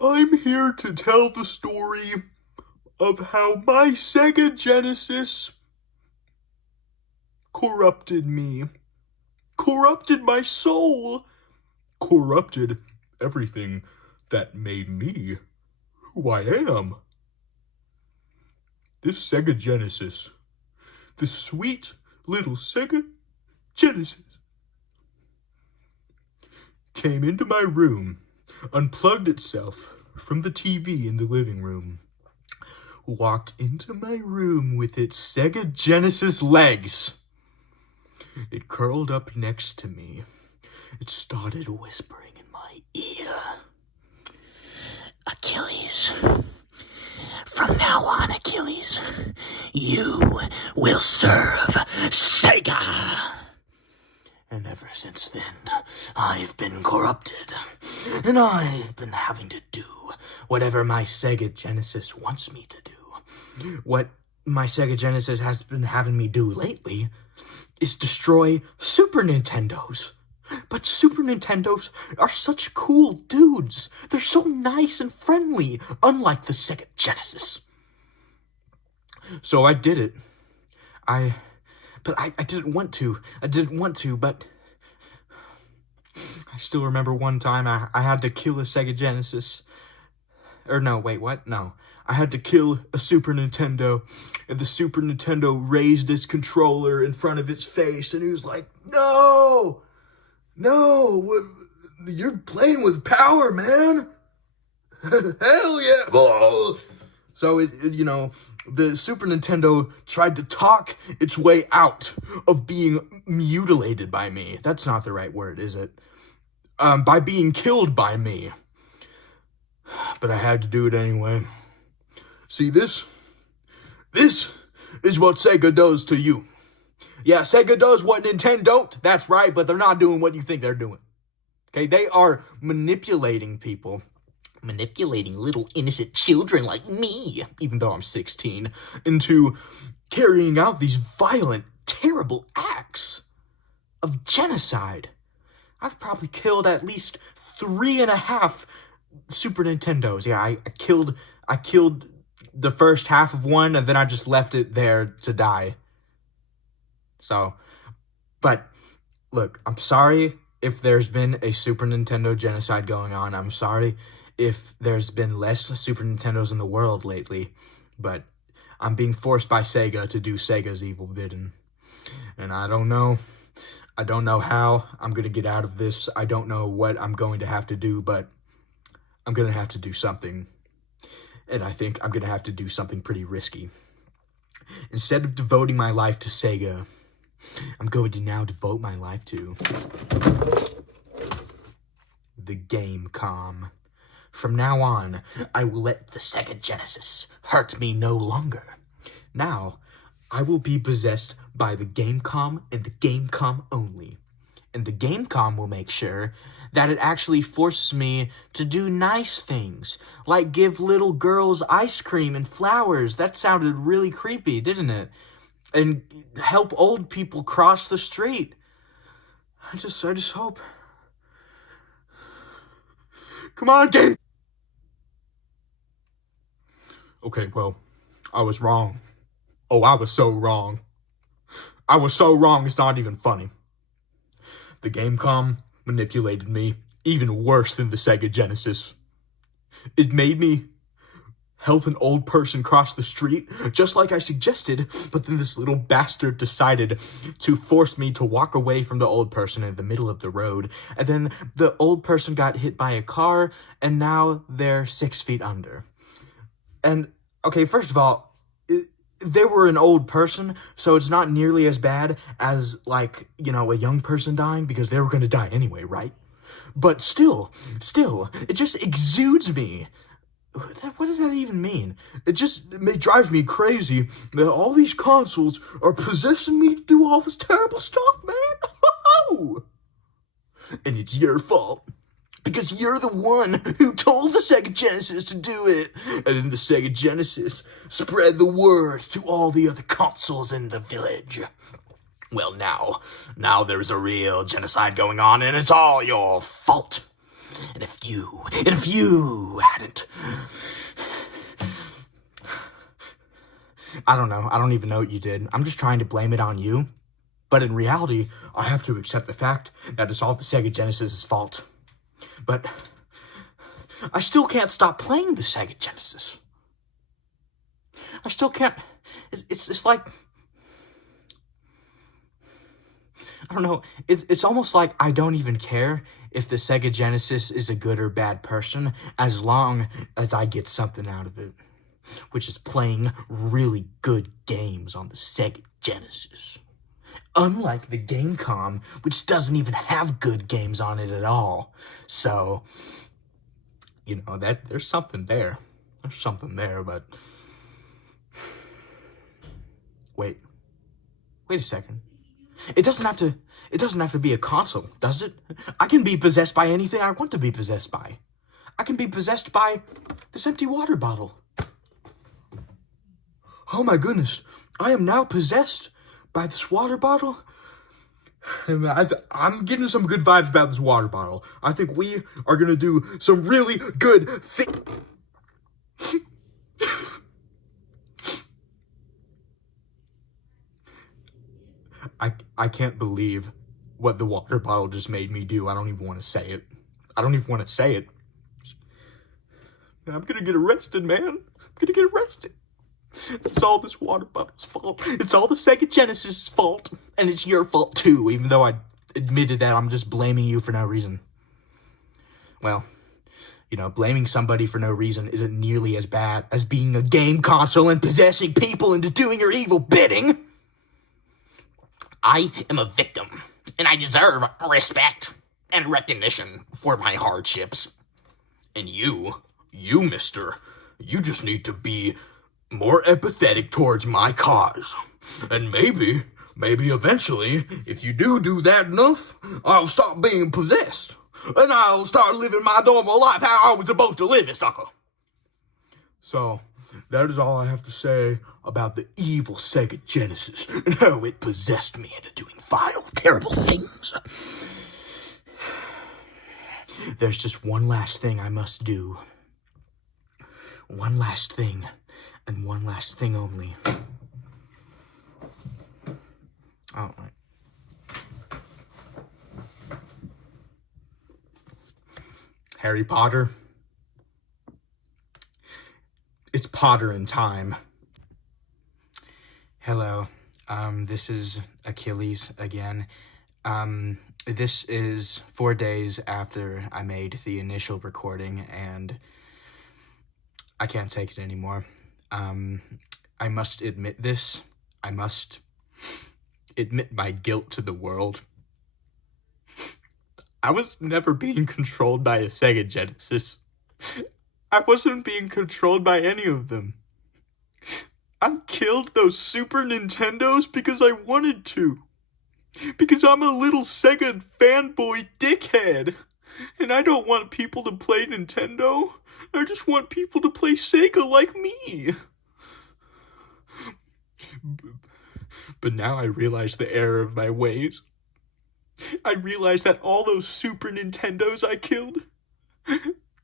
I'm here to tell the story of how my Sega Genesis corrupted me, corrupted my soul, corrupted everything that made me who I am. This Sega Genesis, the sweet little Sega Genesis, came into my room, unplugged itself from the TV in the living room, walked into my room with its Sega Genesis legs. It curled up next to me. It started whispering in my ear. Achilles. From now on, Achilles, you will serve Sega. And ever since then, I've been corrupted. And I've been having to do whatever my Sega Genesis wants me to do. What my Sega Genesis has been having me do lately is destroy Super Nintendos. But Super Nintendos are such cool dudes. They're so nice and friendly, unlike the Sega Genesis. So I did it. I didn't want to. But I still remember one time I had to kill a Sega Genesis. Or no, wait, what? No. I had to kill a Super Nintendo, and the Super Nintendo raised its controller in front of its face, and he was like, "No! No! You're playing with power, man! Hell yeah!" So, the Super Nintendo tried to talk its way out of being mutilated by me. That's not the right word, is it? By being killed by me. But I had to do it anyway. See, this is what Sega does to you. Yeah, Sega does what Nintendo don't. That's right, but they're not doing what you think they're doing. Okay, they are manipulating people. Manipulating little innocent children like me, even though I'm 16, into carrying out these violent, terrible acts of genocide. I've probably killed at least 3.5 Super Nintendos. Yeah, I killed the first half of one, and then I just left it there to die. So, but, look, I'm sorry if there's been a Super Nintendo genocide going on. I'm sorry if there's been less Super Nintendos in the world lately, but I'm being forced by Sega to do Sega's evil bidding. And I don't know how I'm going to get out of this. I don't know what I'm going to have to do, but I'm going to have to do something. And I think I'm going to have to do something pretty risky. Instead of devoting my life to Sega, I'm going to now devote my life to the Gamecom. From now on, I will let the Sega Genesis hurt me no longer. Now, I will be possessed by the Gamecom and the Gamecom only. And the Gamecom will make sure that it actually forces me to do nice things, like give little girls ice cream and flowers. That sounded really creepy, didn't it? And help old people cross the street. I just hope. Come on, Game. Okay, well, I was wrong. Oh, I was so wrong. I was so wrong, it's not even funny. The Gamecom manipulated me even worse than the Sega Genesis. It made me help an old person cross the street, just like I suggested, but then this little bastard decided to force me to walk away from the old person in the middle of the road, and then the old person got hit by a car, and now they're 6 feet under. And, okay, first of all, they were an old person, so it's not nearly as bad as, like, a young person dying, because they were going to die anyway, right? But still, it just exudes me. What does that even mean? It drives me crazy that all these consoles are possessing me to do all this terrible stuff, man. And it's your fault. Because you're the one who told the Sega Genesis to do it. And then the Sega Genesis spread the word to all the other consoles in the village. Well, now there's a real genocide going on, and it's all your fault. And if you hadn't... I don't know. I don't even know what you did. I'm just trying to blame it on you. But in reality, I have to accept the fact that it's all the Sega Genesis's fault. But I still can't stop playing the Sega Genesis. I still can't... It's just like... I don't know. It's almost like I don't even care if the Sega Genesis is a good or bad person, as long as I get something out of it, which is playing really good games on the Sega Genesis. Unlike the Gamecom, which doesn't even have good games on it at all. So, you know, that there's something there. There's something there, but... Wait a second. It doesn't have to be a console, does it? I can be possessed by anything I want to be possessed by. I can be possessed by this empty water bottle. Oh my goodness, I am now possessed by this water bottle. I'm getting some good vibes about this water bottle. I think we are gonna do some really good things. I can't believe what the water bottle just made me do. I don't even want to say it. I'm gonna get arrested, man. I'm gonna get arrested. It's all this water bottle's fault. It's all the Sega Genesis' fault. And it's your fault too, even though I admitted that I'm just blaming you for no reason. Well, you know, blaming somebody for no reason isn't nearly as bad as being a game console and possessing people into doing your evil bidding. I am a victim, and I deserve respect and recognition for my hardships. And you, mister, you just need to be more empathetic towards my cause. And maybe eventually, if you do that enough, I'll stop being possessed. And I'll start living my normal life how I was supposed to live it, sucker. So, that is all I have to say about the evil Sega Genesis and how it possessed me into doing vile, terrible things. There's just one last thing I must do. One last thing, and one last thing only. Oh, Harry Potter. It's Potter in time. Hello, this is Achilles again. This is 4 days after I made the initial recording, and I can't take it anymore. I must admit this. I must admit my guilt to the world. I was never being controlled by a Sega Genesis. I wasn't being controlled by any of them. I killed those Super Nintendos because I wanted to. Because I'm a little Sega fanboy dickhead. And I don't want people to play Nintendo. I just want people to play Sega like me. But now I realize the error of my ways. I realize that all those Super Nintendos I killed,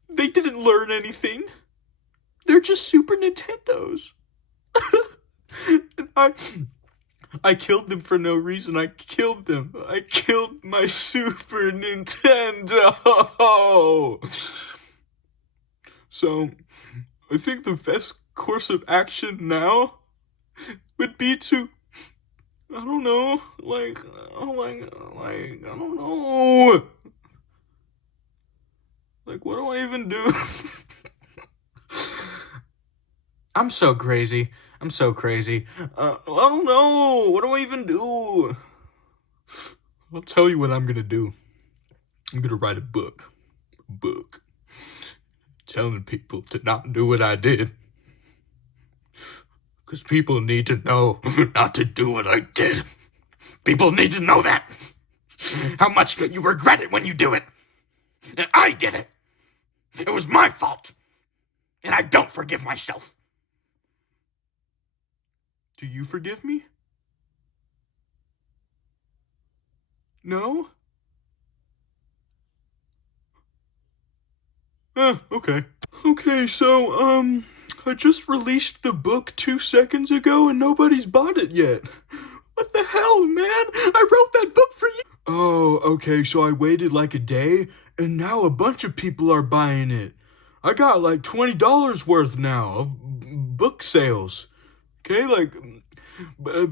they didn't learn anything. They're just Super Nintendos. And I killed them for no reason. I killed them. I killed my Super Nintendo. So, I think the best course of action now would be to, I don't know, I don't know. Like, what do I even do? I'm so crazy. I don't know. What do I even do? I'll tell you what I'm gonna do. I'm gonna write a book. Telling people to not do what I did. Because people need to know not to do what I did. People need to know that. How much you regret it when you do it. And I did it. It was my fault. And I don't forgive myself. Do you forgive me? No? Okay. Okay, so, I just released the book 2 seconds ago and nobody's bought it yet. What the hell, man? I wrote that book for you! Oh, okay, so I waited like a day, and now a bunch of people are buying it. I got like $20 worth now of book sales. Okay, like, but,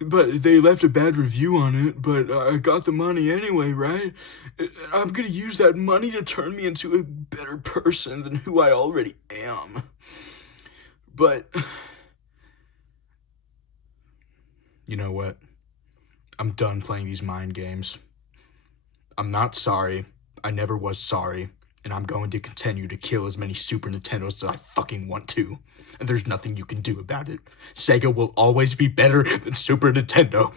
but they left a bad review on it, but I got the money anyway, right? I'm gonna use that money to turn me into a better person than who I already am. But, you know what? I'm done playing these mind games. I'm not sorry. I never was sorry. And I'm going to continue to kill as many Super Nintendos as I fucking want to. And there's nothing you can do about it. Sega will always be better than Super Nintendo.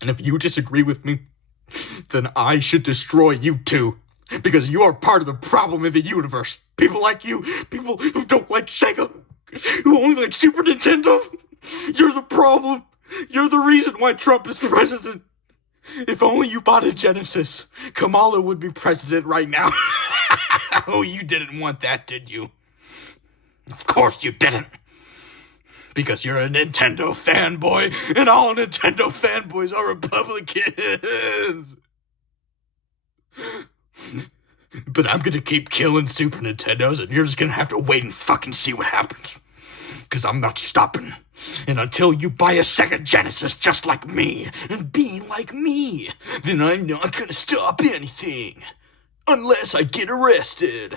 And if you disagree with me, then I should destroy you too. Because you are part of the problem in the universe. People like you, people who don't like Sega, who only like Super Nintendo, you're the problem. You're the reason why Trump is president. If only you bought a Genesis, Kamala would be president right now. Oh, you didn't want that, did you? Of course you didn't. Because you're a Nintendo fanboy, and all Nintendo fanboys are Republicans. But I'm gonna keep killing Super Nintendos, and you're just gonna have to wait and fucking see what happens. Because I'm not stopping. And until you buy a Sega Genesis just like me, and being like me, then I'm not gonna stop anything. Unless I get arrested.